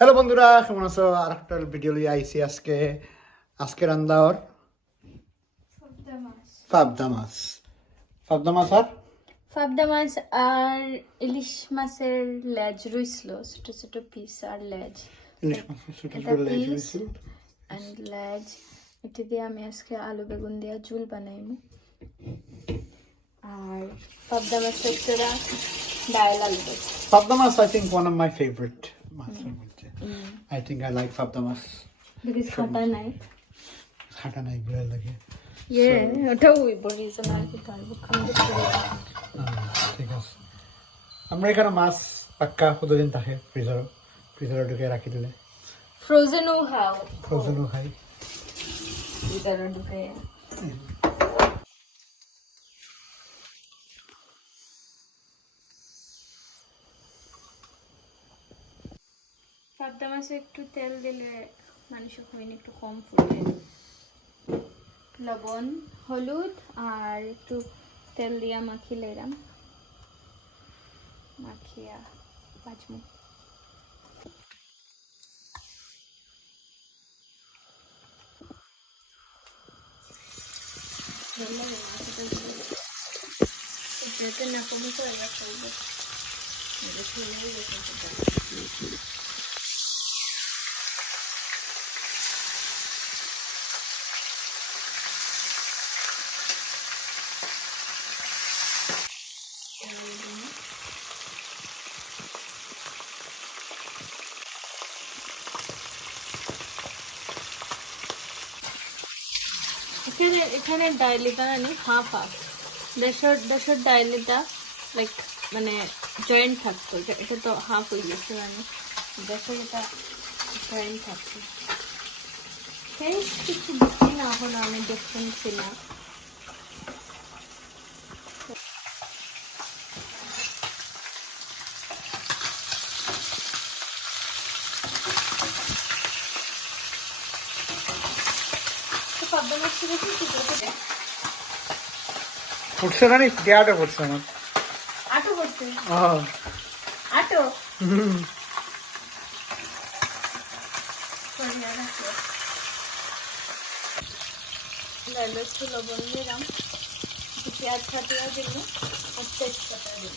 Hello বন্ধুরা, কেমন আছো? আর একটা ভিডিও লিয়ে আইছি আজকে। আজকে রান্না ওর পাবদা মাছ। পাবদা মাছ আর পাবদা মাছ আর ইলিশ মাছের লেজ রইছিল, ছোট ছোট পিস আর লেজ। ইলিশ মাছের ছোট এটা ছোট লেজ পিস হয়েছিল। এন্ড লেজ। এটা দিয়ে আমি আজকে আলু বেগুন দিয়ে ঝুল বানাইমু। আর পাবদা মাছের তোরা ডাল আলু ভাজি। পাবদা মাছ I think one of my favourite মাছের মধ্যে। আই থিঙ্ক আই লাইক পাবদা মাছ। বিকজ খাটা নাই। খাটা নাই ভালো লাগে। ওটাও রিজন আর কি পারবো খান্ডে করে। ঠিক আছে, আমরা এখানে মাছ পাক্কা কতদিন থাকে ফ্রিজারে ঢুকে রাখি দিলে। ফ্রোজেনও খাও, ফ্রোজেনও খাই। ভিতরে ঢুকে। পাবদা মাছে একটু তেল দিলে মাংস হইনি একটু কম ফুটবে। লবণ হলুদ আর একটু তেল দিয়া মাখিলে এরাম মাখিয়া ভাজমু। না কমে করে রাখবো। এখানে ডাইলিটা মানে হাফ হাফ। দেশের ডাইলিটা লাইক মানে জয়েন্ট থাকতো, এটা তো হাফ হয়ে গেছে। মানে দেশের এটা জয়েন্ট থাকতো। কিছু বুঝি না, এখন আমি দেখছি না। পাবদা মাছ থেকে কি করতে ফুটছে না নি দেয়াটা ফুটছে আমার। আটো করছে আহ আটো একটু লবণ দিলাম, পেঁয়াজ কাটিয়ে দিল আর তেজপাতা দিল।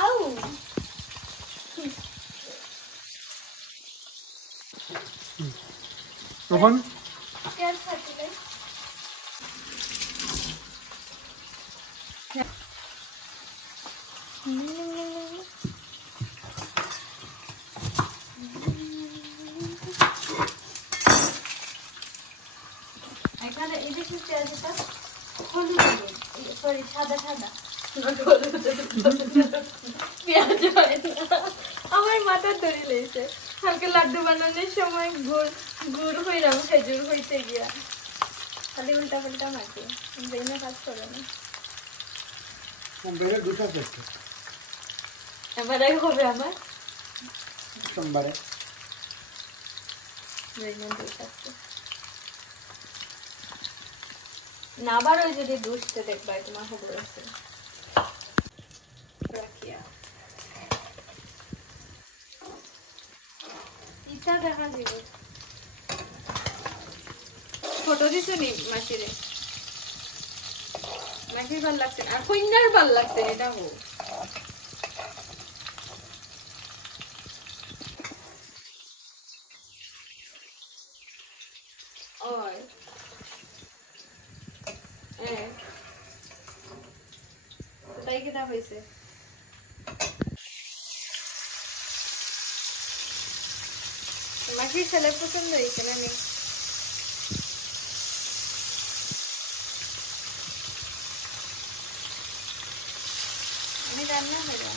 আউ তখন পেঁয়াজ কাটিলে এখানে এই যে পেঁয়াজটা হলুদ, সরি সাদা সাদা পেঁয়াজ আমার মাথা ধরে লেগেছে। কালকে লাড্ডু বানানোর সময় গুড় হইলাম, খেজুর হইতে গিয়া খালি উল্টা পাল্টা মাটি বেনে কাজ করে না। এবার হবে আমার সোমবারে না আবার ওই যদি দুষতে দেখবা তোমার খবর আছে। ইচ্ছা দেখা যাবে ফটো দিছো নি মাসিরে? মাসির ভাল লাগছে আর কন্যার ভাল লাগছে, এটা হোক তাই কেটা হয়েছে। মাসির ছেলে পছন্দ হয়েছে না নি? আমি রান্না করলাম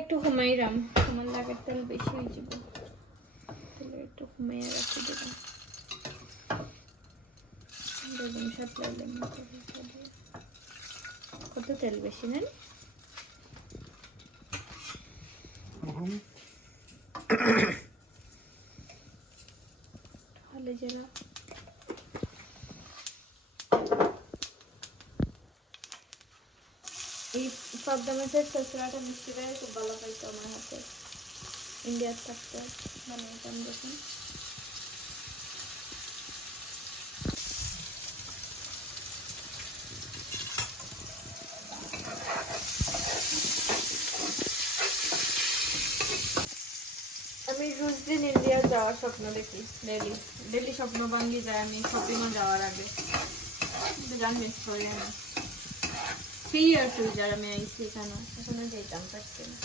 একটু ঘুমাইরাম, আমার লাগার তেল বেশি হয়ে যাব, তাহলে একটু ঘুমাইয়া রাখি দেবেন। বেগুন সাতলাইলাম কত তেল বেশি নেন। হলে জেলা এই পাবদা মাছের চচড়াটা মিষ্টিটা খুব ভালো খাইতো আমার হাতে ইন্ডিয়ার থাকতে বানিয়েতাম যখন আমি রোজ দিন ইন্ডিয়া যাওয়ার স্বপ্ন দেখি ডেলি ডেলি স্বপ্ন ভাঙ্গি যায় আমি শপিংয়ে যাওয়ার আগে জান মিস করি আমি 3 years হয়ে যায় আমি আইসি এখানে এখনো যেতাম পারছি না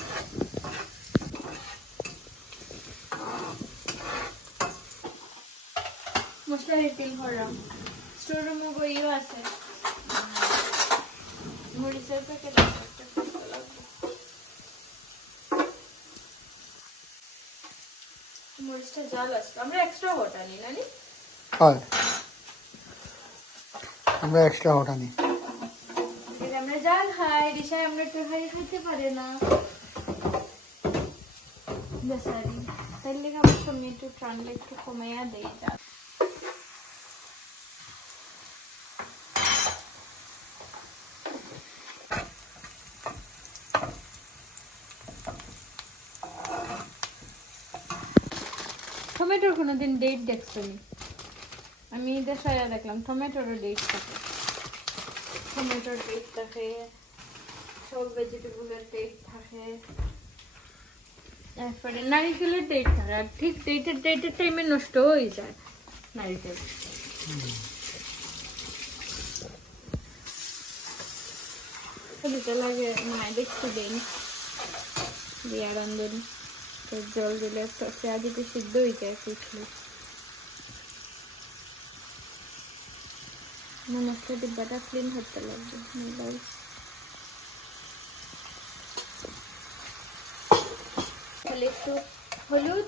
মশলা রেটিং করলাম স্টোর রুমে বইও আছে মরিচের প্যাকেট মরিচটা জাল আসবে আমরা এক্সট্রা হট আনি নানি হয় আমরা এক্সট্রা হট আনি আমরা জাল খাই রিসায় আমরা তো খাইতে পারে না বেচারি তাই লেগে আমার টমেটো টানলে একটু কমাইয়া দেই যা টমেটোর কোনোদিন ডেট দেখছো আমি দেখায় দেখলাম টমেটোরও ডেট থাকে টমেটোর ডেট থাকে সব ভেজিটেবলের ডেট থাকে তারপরে নারিকেলের ডেট থাকে আর ঠিক ডেটের টাইমে নষ্ট হয়ে যায় নারিকেল দিতে লাগে মায়ের দেখতে দেন দিয়ে রান্ধন জল দিলে পেঁয়াজ একটু সিদ্ধ হয়ে যায় কুচলি মশলা ডিব্বাটা ক্লিন করতে লাগবে মোবাইল তাহলে একটু হলুদ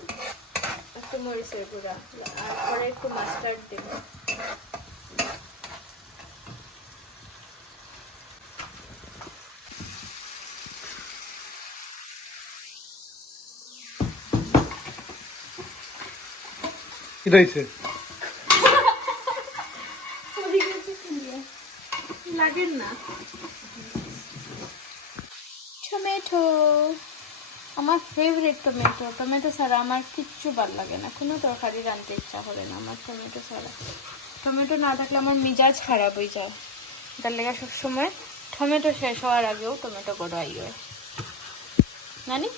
একটু মরিচের গুঁড়া আর পরে একটু মাস্টার্ড দেব কি হয়েছে লাগেন না টমেটো আমার ফেভারিট টমেটো টমেটো ছাড়া আমার কিচ্ছু ভালো লাগে না কোনো তরকারি রাঁধতে ইচ্ছা করে না আমার টমেটো ছাড়া টমেটো না থাকলে আমার মেজাজ খারাপ হয়ে যায় তার লেগে সবসময় টমেটো শেষ হওয়ার আগেও টমেটো গড়াই হয় নানি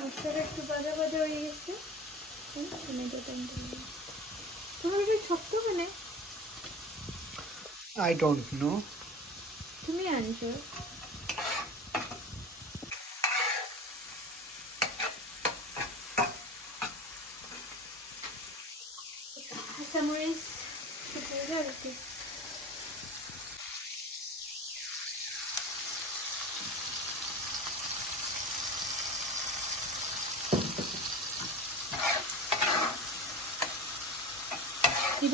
মশলাটা একটু বাজা বাজা হয়ে গেছে টমেটোটা তোমার এটা শক্ত মানে I don't know. তুমি আনছো কাঁচামরিচ আর কি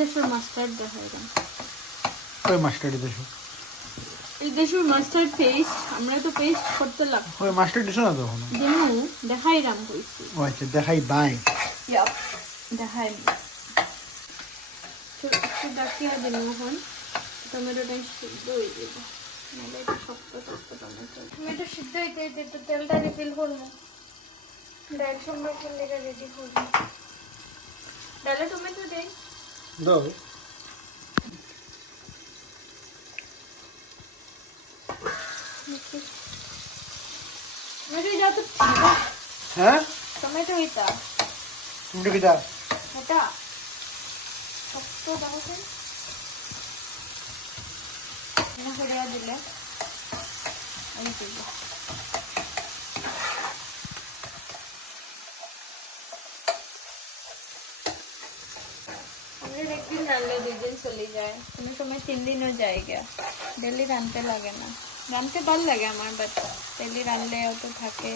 দেশের মাস্টার্ড দেখাইলাম ওই মাস্টার্ড দেশো এই দেশের মাস্টার্ড পেস্ট আমরা তো পেস্ট করতে লাগ ওই মাস্টার্ড দেশো না তো কোনো দিনু দেখাইলাম কইছি ও আচ্ছা দেখাই বাই ইয়াপ দেখাই তো একটু ডাকিয়া দিন এখন টমেটোটা সিদ্ধ হয়ে যাবে নাহলে এটা শক্ত শক্ত টমেটো সিদ্ধ হইতে হইতে একটু তেলটা রিফিল করবো ডাল সম্বার করলে রেডি করবো ডালে টমেটো দেই দাও টমেটো যা তো হ্যাঁ টমেটো এটা টমেটো কিটা এটা শক্ত বাহুতে না করে দিলে এই দিল একদিন রান্না 2 দিন চলে যায় কোনো সময় 3 দিনও যায় গিয়া ডেলি রাঁধতে লাগে না রাঁধতে ভালো লাগে আমার বাট ডেলি রাঁধলে অত থাকে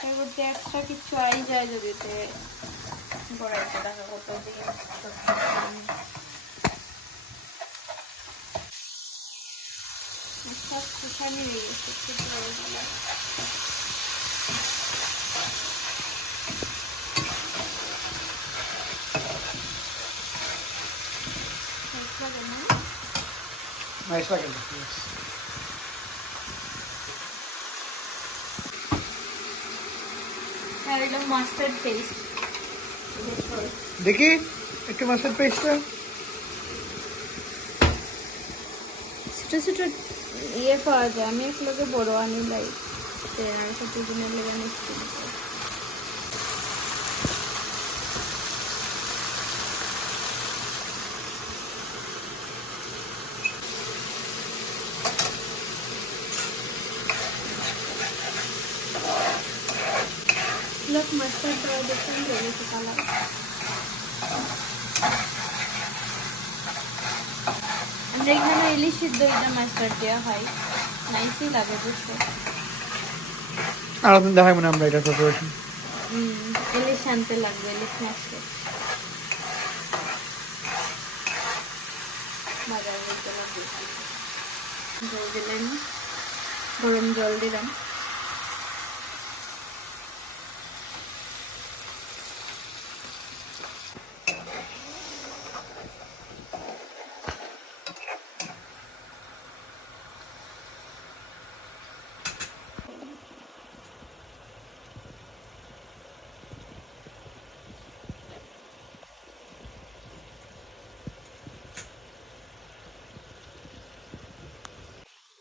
তারপর এক্সট্রা কিছু আই যায় যদি গড়াইতে টাকা কত দিয়ে সব খোসানি হয়ে গেছে খুব বড়গুলো। Nice লাগে না? Yes. আর এটা মাস্টার্ড পেস্ট। দেখি একটু মাছের পেস্টটা। ছোট ছোট ইয়ে পাওয়া যায়, আমি একলোকে বড় আনি লাই আর প্রতিদিনের লেগে নিচ্ছি। লোক মাস্টার্ড দেওয়া দেখছেন রয়েছে কালার। আমরা এখানে ইলিশ সিদ্ধ এটা মাস্টার্ড দেওয়া হয়, নাইসই লাগে বুঝতে। আর আপনি দেখাই মনে আমরা এটা প্রিপারেশন। ইলিশ আনতে লাগবে, ইলিশ মাস্টার্ড বাজার করতে লাগবে। জল দিলেন, গরম জল দিলাম।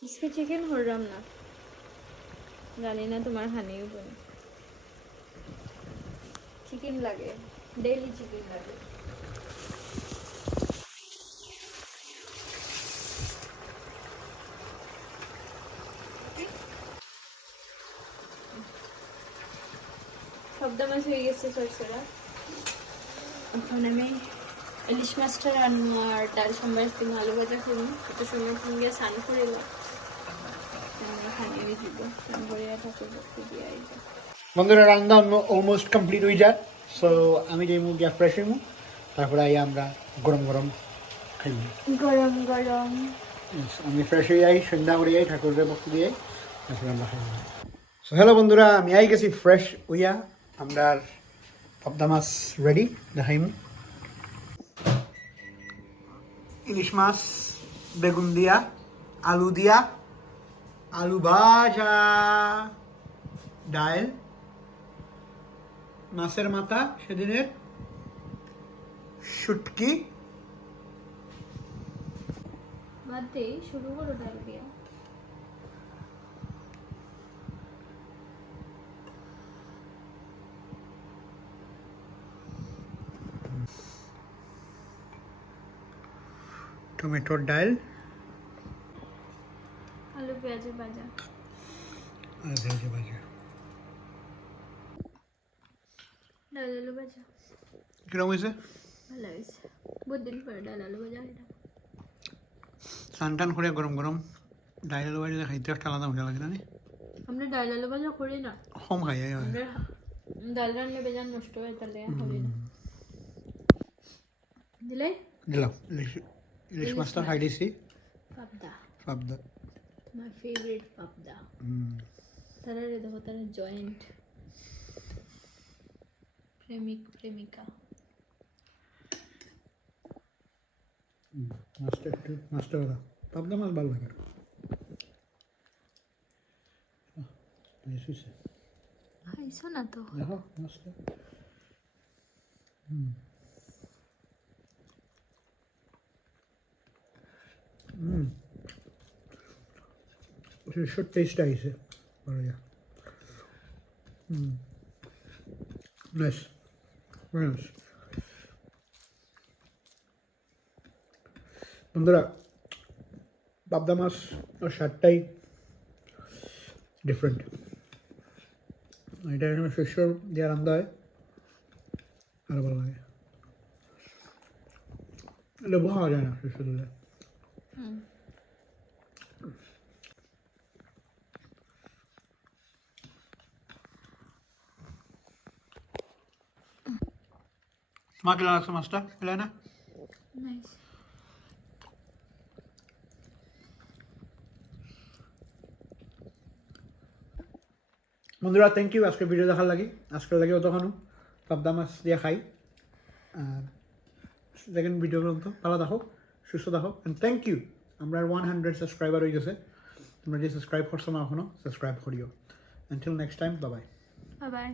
इसके चिकन হরলাম না, জানি না তোমার হানিও বোন। চিকেন লাগে, ডেইলি চিকেন লাগে। সবদা মাছ হয়ে গেছে চরচরা। এখন আমি ইলিশ মাছটা রান্না আর ডাল সম্বার থেকে আলু ভাজা করবো। এত সুন্দর সঙ্গে স্নান করে এলো, খানিয়ে দিব স্নান করে ঠাকুর ভক্তি দিয়ে আইব। বন্ধুরা রান্না অলমোস্ট কমপ্লিট হয়ে যায়। সো আমি যে মুখ গিয়া ফ্রেশ হইমু, তারপরে আই আমরা গরম গরম খাইব। গরম গরম আমি ফ্রেশ হয়ে যাই, সন্ধ্যা করে যাই, ঠাকুরের ভক্তি দিয়ে তারপরে আমরা খাইব। সো হ্যালো বন্ধুরা, আমি আই গেছি ফ্রেশ হইয়া। আমরা পাবদা মাছ রেডি, দেখাইমু। ইলিশ মাছ বেগুন দিয়া, আলু দিয়া, আলু ভাজা, ডাল, মাছের মাথা সেদিনের, শুটকি, বাদ দেই শুরু করো ডাল দিয়া। টমেটোর ডাল, আলু পেঁয়াজের ভাজা, আর ভেজে ভাজা। ডাল আলু ভাজা কিরকম হয়েছে? ভালো হয়েছে। বহুত দিন পরে ডাল আলু ভাজা এটা। স্নান টান করে গরম গরম ডাল আলু ভাজা খাইতে একটা আলাদা মজা লাগে না? আমরা ডাল আলু ভাজা করি না, কম খাই আমরা ডাল রান্না বেজান নষ্ট হয় তাহলে করি না। দিলে দিলাম ইলিশ মাছটা খাই দিছি। পাবদা, পাবদা মাই ফেভারিট পাবদা। তারা রে দেখো, তারা জয়েন্ট প্রেমিক প্রেমিকা। মাছটা একটু মাছটা ভালো, পাবদা মাছ ভালো লাগে। খাইছো না তো? দেখো মাছটা সব টেস্ট আইছে বড়িয়া। Nice, very nice. বন্ধুরা পাবদা মাছ আর স্বাদটাই ডিফারেন্ট। এটা এখানে শস্য দিয়ে রান্না হয়, আরো ভালো লাগে। লেবু খাওয়া যায় না শস্য দিলে। মা কেলা লাগছে মাছটা? পেলে না? নাইস। বন্ধুরা থ্যাংক ইউ আজকে ভিডিও দেখার লাগে আজকের লাগে অতখানো পাবদা মাছ দিয়ে খাই আর সেকেন্ড ভিডিও পর্যন্ত ভালো থাকো সুস্থ থাকো অ্যান্ড থ্যাংক ইউ আমরা 100 সাবস্ক্রাইবার হয়ে গেছে তোমরা যে সাবস্ক্রাইব করছো না এখনো সাবস্ক্রাইব করিও until next time bye bye bye